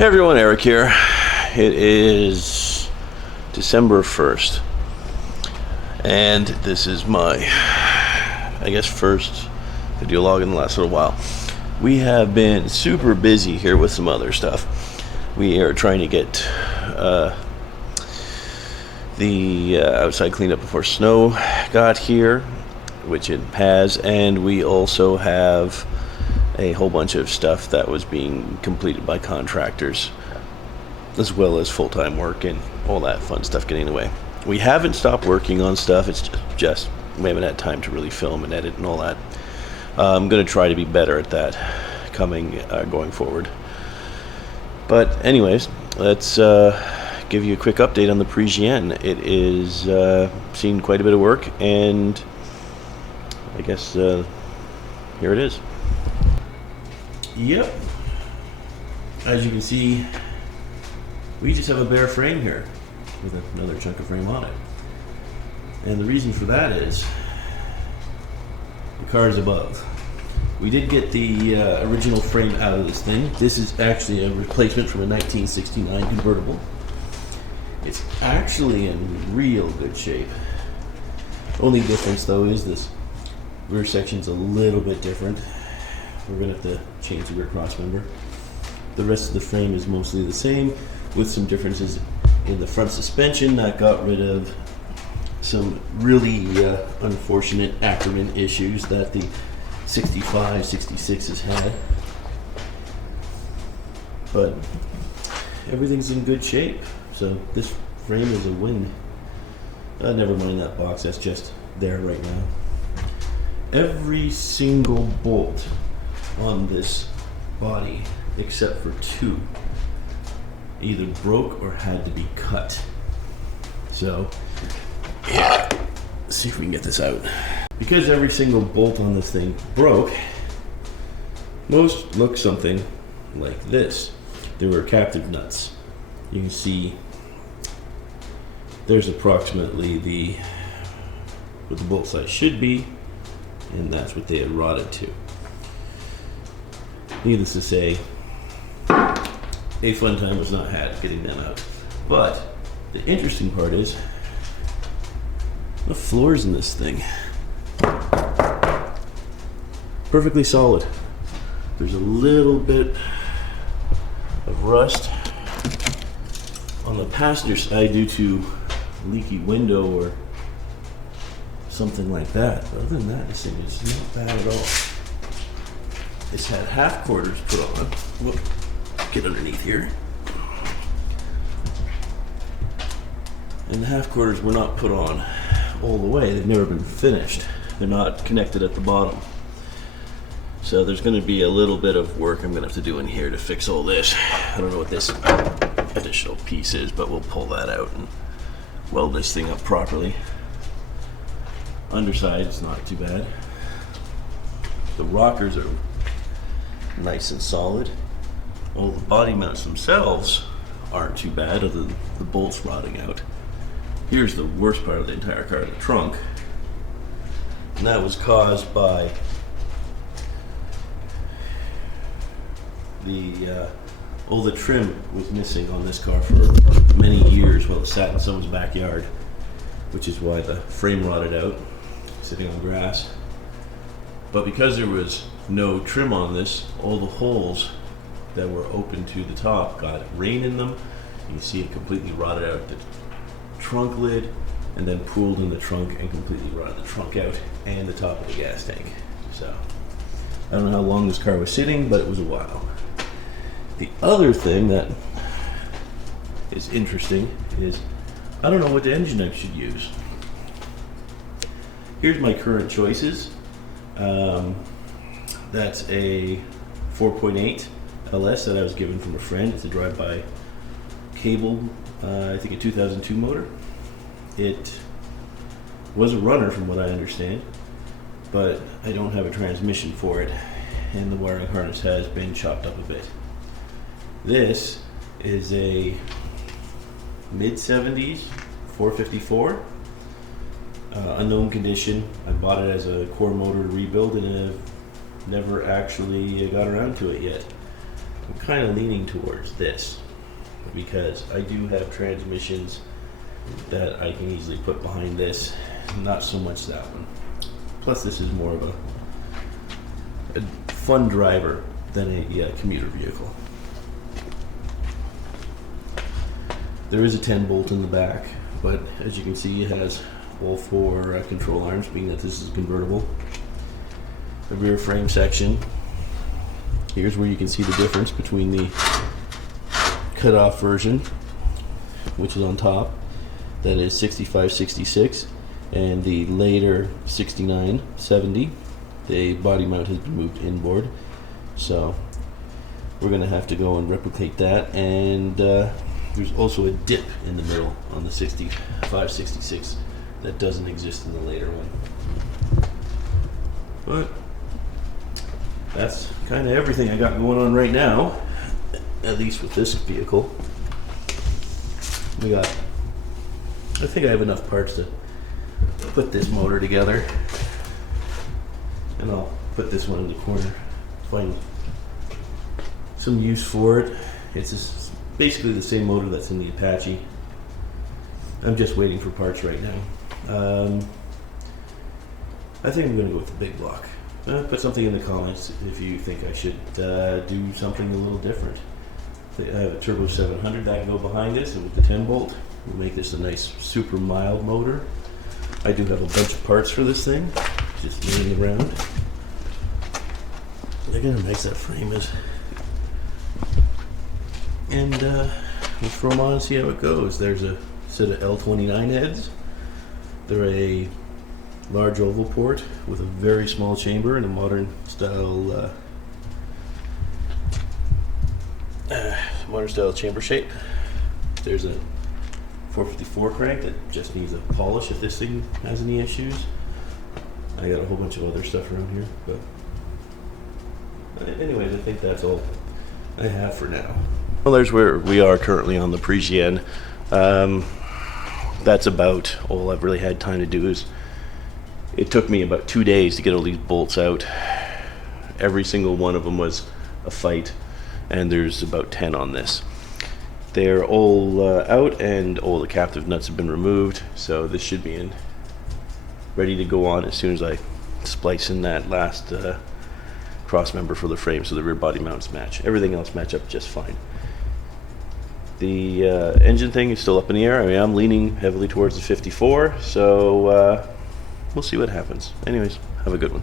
Hey everyone, Eric here. It is December 1st, and this is my, first video log in the last little while. We have been super busy here with some other stuff. We are trying to get the outside cleaned up before snow got here, which it has, and we also have a whole bunch of stuff that was being completed by contractors, as well as full-time work and all that fun stuff getting in the way. We haven't stopped working on stuff, it's just we haven't had time to really film and edit and all that. I'm going to try to be better at that going forward. But anyways, let's give you a quick update on the Parisienne. It is seen quite a bit of work, and I guess here it is. Yep, as you can see, we just have a bare frame here with another chunk of frame on it. And the reason for that is the car is above. We did get the original frame out of this thing. This is actually a replacement from a 1969 convertible. It's actually in real good shape. Only difference though is this rear section's a little bit different. We're gonna have to change the rear cross member. The rest of the frame is mostly the same, with some differences in the front suspension that got rid of some really unfortunate Ackerman issues that the 65, 66 has had. But everything's in good shape, so this frame is a win. Never mind that box, that's just there right now. Every single bolt on this body, except for two, either broke or had to be cut. So, yeah, let's see if we can get this out. Because every single bolt on this thing broke, most look something like this. They were captive nuts. You can see there's approximately what the bolt size should be, and that's what they had rotted to. Needless to say, a fun time was not had getting them out. But the interesting part is the floors in this thing. Perfectly solid. There's a little bit of rust on the passenger side due to leaky window or something like that. But other than that, this thing is not bad at all. It's had half quarters put on. Whoop. Get underneath here. And the half quarters were not put on all the way. They've never been finished. They're not connected at the bottom. So there's going to be a little bit of work I'm going to have to do in here to fix all this. I don't know what this additional piece is, but we'll pull that out and weld this thing up properly. Underside is not too bad. The rockers are nice and solid. Well, the body mounts themselves aren't too bad, other than the bolts rotting out. Here's the worst part of the entire car, the trunk. And that was caused by all the trim was missing on this car for many years while it sat in someone's backyard, which is why the frame rotted out, sitting on grass. But because there was no trim on this, all the holes that were open to the top got rain in them. You can see it completely rotted out the trunk lid, and then pooled in the trunk and completely rotted the trunk out and the top of the gas tank. So I don't know how long this car was sitting, but it was a while. The other thing that is interesting is I don't know what engine I should use. Here's my current choices. That's a 4.8 LS that I was given from a friend. It's a drive-by cable, I think a 2002 motor. It was a runner from what I understand, but I don't have a transmission for it, and the wiring harness has been chopped up a bit. This is a mid-70s 454, unknown condition. I bought it as a core motor rebuild, and I've never actually got around to it yet. I'm kind of leaning towards this because I do have transmissions that I can easily put behind this, not so much that one. Plus this is more of a fun driver than a commuter vehicle. There is a 10 bolt in the back, but as you can see it has all 4 control arms, being that this is convertible. The rear frame section, here's where you can see the difference between the cut-off version, which is on top, that is 65-66, and the later 69-70. The body mount has been moved inboard, so we're going to have to go and replicate that. And there's also a dip in the middle on the 65-66 that doesn't exist in the later one. But that's kind of everything I got going on right now, at least with this vehicle. I think I have enough parts to put this motor together, and I'll put this one in the corner, find some use for it. It's just basically the same motor that's in the Apache. I'm just waiting for parts right now. I think I'm going to go with the big block. Put something in the comments if you think I should do something a little different. I have a Turbo 700 that can go behind this, and with the 10 bolt, we'll make this a nice super mild motor. I do have a bunch of parts for this thing, just laying around. Look at how nice that frame is. And we'll throw them on and see how it goes. There's a set of L29 heads. They're a large oval port with a very small chamber in a modern style chamber shape. There's a 454 crank that just needs a polish if this thing has any issues. I got a whole bunch of other stuff around here, but anyways, I think that's all I have for now. Well, there's where we are currently on the Parisienne. That's about all I've really had time to do. Is it took me about 2 days to get all these bolts out. Every single one of them was a fight, and there's about 10 on this. They're all out, and all the captive nuts have been removed, so this should be in ready to go on as soon as I splice in that last cross member for the frame, so the rear body mounts match. Everything else match up just fine. The engine thing is still up in the air. I mean, I'm leaning heavily towards the 54, so we'll see what happens. Anyways, have a good one.